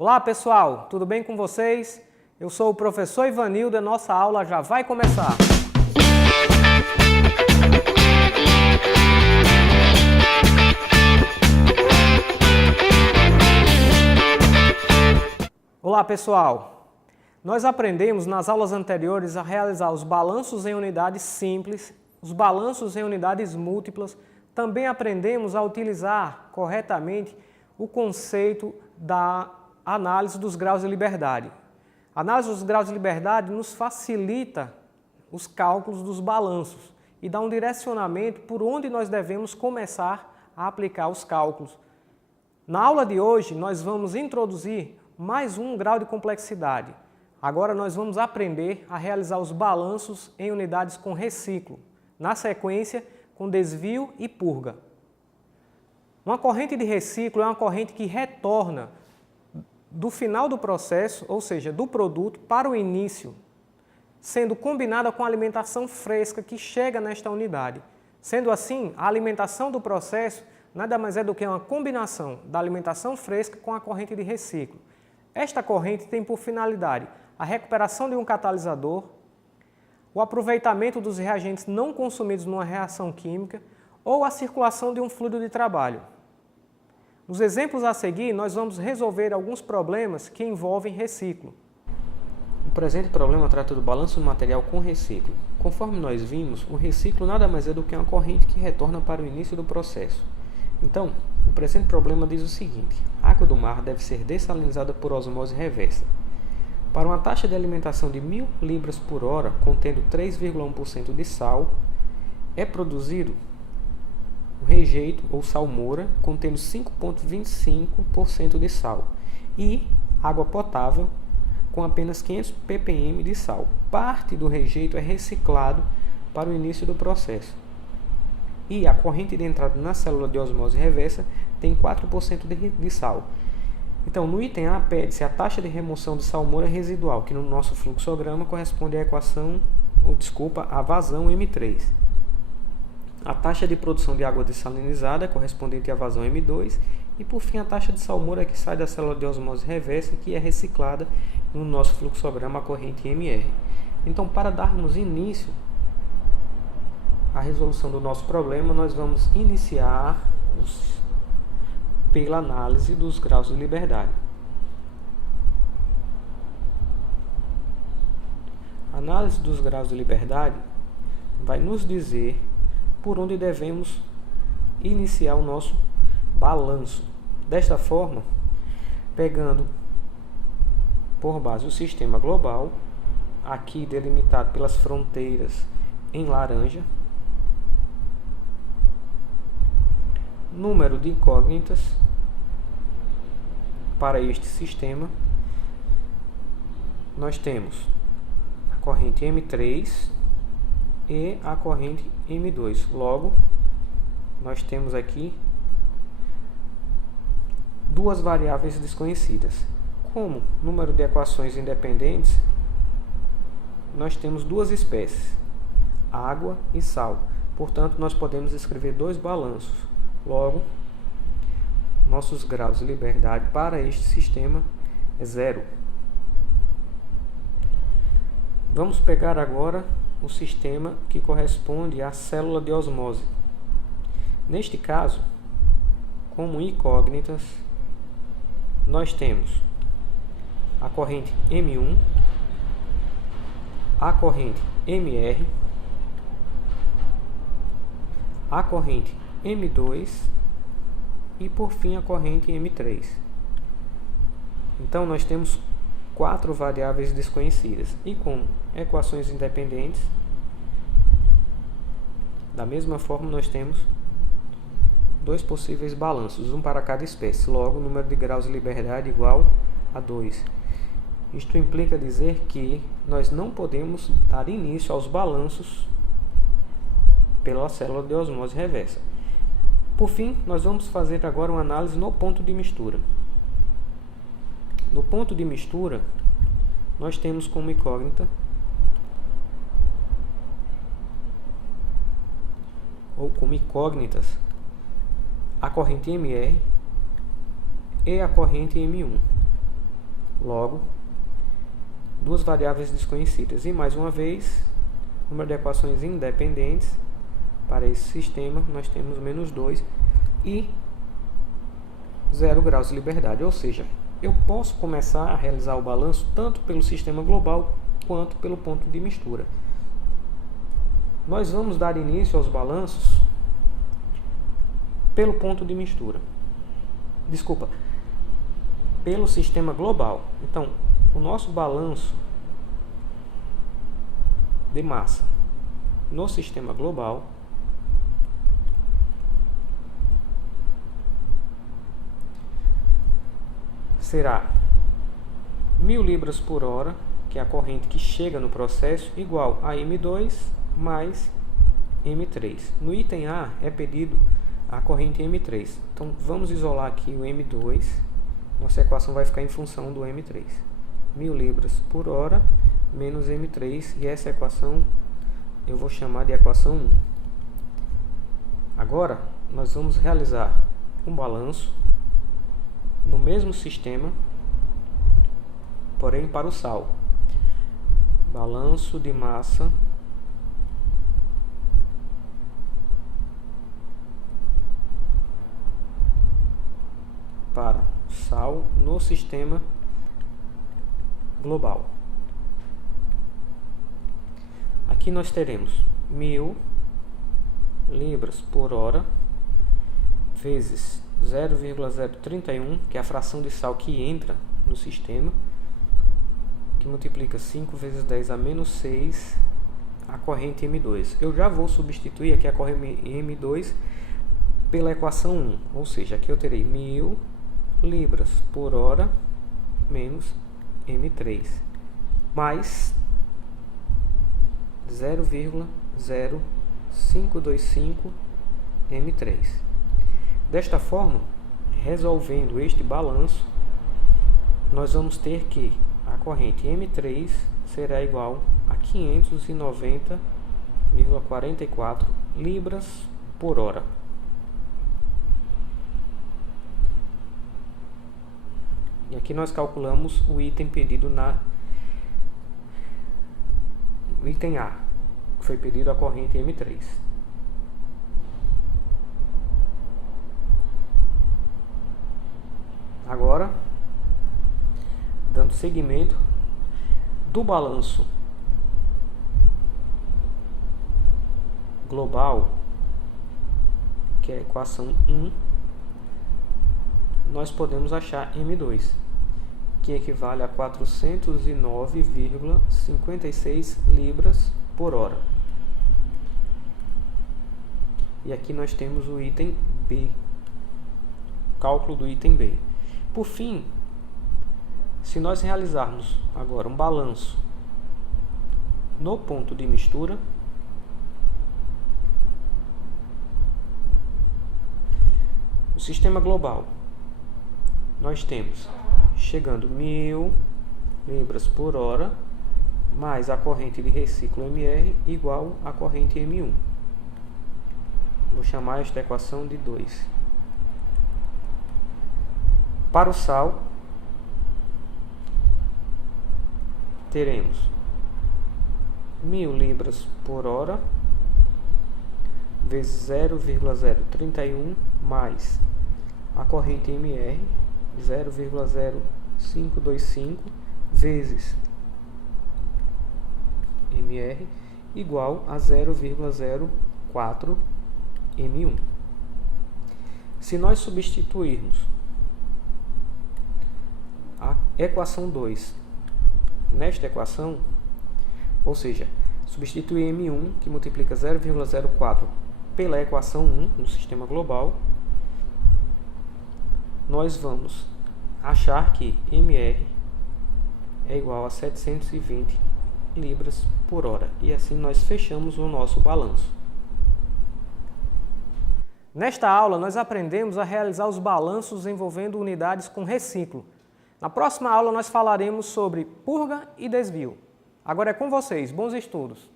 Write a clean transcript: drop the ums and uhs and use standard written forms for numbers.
Olá pessoal, tudo bem com vocês? Eu sou o professor Ivanildo e nossa aula já vai começar. Olá pessoal, nós aprendemos nas aulas anteriores a realizar os balanços em unidades simples, os balanços em unidades múltiplas, também aprendemos a utilizar corretamente o conceito da análise dos graus de liberdade. A análise dos graus de liberdade nos facilita os cálculos dos balanços e dá um direcionamento por onde nós devemos começar a aplicar os cálculos. Na aula de hoje, nós vamos introduzir mais um grau de complexidade. Agora nós vamos aprender a realizar os balanços em unidades com reciclo, na sequência com desvio e purga. Uma corrente de reciclo é uma corrente que retorna do final do processo, ou seja, do produto, para o início, sendo combinada com a alimentação fresca que chega nesta unidade. Sendo assim, a alimentação do processo nada mais é do que uma combinação da alimentação fresca com a corrente de reciclo. Esta corrente tem por finalidade a recuperação de um catalisador, o aproveitamento dos reagentes não consumidos numa reação química ou a circulação de um fluido de trabalho. Nos exemplos a seguir, nós vamos resolver alguns problemas que envolvem reciclo. O presente problema trata do balanço do material com reciclo. Conforme nós vimos, o reciclo nada mais é do que uma corrente que retorna para o início do processo. Então, o presente problema diz o seguinte: a água do mar deve ser dessalinizada por osmose reversa. Para uma taxa de alimentação de 1000 libras por hora, contendo 3,1% de sal, é produzido o rejeito ou salmoura contendo 5,25% de sal e água potável com apenas 500 ppm de sal. Parte do rejeito é reciclado para o início do processo. E a corrente de entrada na célula de osmose reversa tem 4% de sal. Então, no item A, pede-se a taxa de remoção de salmoura residual, que no nosso fluxograma corresponde à à vazão M3. A taxa de produção de água dessalinizada, correspondente à vazão M2, e por fim a taxa de salmoura que sai da célula de osmose reversa, que é reciclada no nosso fluxograma, a corrente MR. Então, para darmos início à resolução do nosso problema, nós vamos iniciar pela análise dos graus de liberdade. A análise dos graus de liberdade vai nos dizer por onde devemos iniciar o nosso balanço. Desta forma, pegando por base o sistema global, aqui delimitado pelas fronteiras em laranja, número de incógnitas para este sistema, nós temos a corrente M3 e a corrente M2. Logo, nós temos aqui duas variáveis desconhecidas. Como número de equações independentes, nós temos duas espécies, água e sal. Portanto, nós podemos escrever dois balanços. Logo, nossos graus de liberdade para este sistema é 0. Vamos pegar agora o sistema que corresponde à célula de osmose. Neste caso, como incógnitas, nós temos a corrente M1, a corrente MR, a corrente M2 e, por fim, a corrente M3. Então, nós temos 4 variáveis desconhecidas e com equações independentes, da mesma forma nós temos dois possíveis balanços, um para cada espécie. Logo, o número de graus de liberdade é igual a 2. Isto implica dizer que nós não podemos dar início aos balanços pela célula de osmose reversa. Por fim, nós vamos fazer agora uma análise no ponto de mistura. No ponto de mistura, nós temos como incógnita ou como incógnitas a corrente MR e a corrente M1. Logo, duas variáveis desconhecidas. E mais uma vez, número de equações independentes. Para esse sistema, nós temos menos 2 e 0 graus de liberdade. Ou seja, eu posso começar a realizar o balanço tanto pelo sistema global quanto pelo ponto de mistura. Nós vamos dar início aos balanços pelo ponto de mistura. Desculpa, pelo sistema global. Então, o nosso balanço de massa no sistema global será 1000 libras por hora, que é a corrente que chega no processo, igual a M2 mais M3. No item A é pedido a corrente M3. Então, vamos isolar aqui o M2. Nossa equação vai ficar em função do M3. 1000 libras por hora menos M3. E essa equação eu vou chamar de equação 1. Agora, nós vamos realizar um balanço no mesmo sistema, porém para o sal. Balanço de massa para sal no sistema global. Aqui nós teremos 1000 libras por hora vezes 0,031, que é a fração de sal que entra no sistema, que multiplica 5 vezes 10 a menos 6 a corrente M2. Eu já vou substituir aqui a corrente M2 pela equação 1, ou seja, aqui eu terei 1000 libras por hora menos M3 mais 0,0525 M3. Desta forma, resolvendo este balanço, nós vamos ter que a corrente M3 será igual a 590,44 libras por hora. E aqui nós calculamos o item pedido no item A, que foi pedido a corrente M3. Agora, dando seguimento do balanço global, que é a equação 1, nós podemos achar M2, que equivale a 409,56 libras por hora. E aqui nós temos o item B, cálculo do item B. Por fim, se nós realizarmos agora um balanço no ponto de mistura, o sistema global, nós temos chegando 1000 libras por hora mais a corrente de reciclo MR igual à corrente M1. Vou chamar esta equação de 2. Para o sal, teremos 1000 libras por hora vezes 0,031 mais a corrente MR 0,0525 vezes MR igual a 0,04 M1. Se nós substituirmos a equação 2 nesta equação, ou seja, substituir M1, que multiplica 0,04 pela equação 1 no sistema global, nós vamos achar que MR é igual a 720 libras por hora. E assim nós fechamos o nosso balanço. Nesta aula, nós aprendemos a realizar os balanços envolvendo unidades com reciclo. Na próxima aula, nós falaremos sobre purga e desvio. Agora é com vocês. Bons estudos!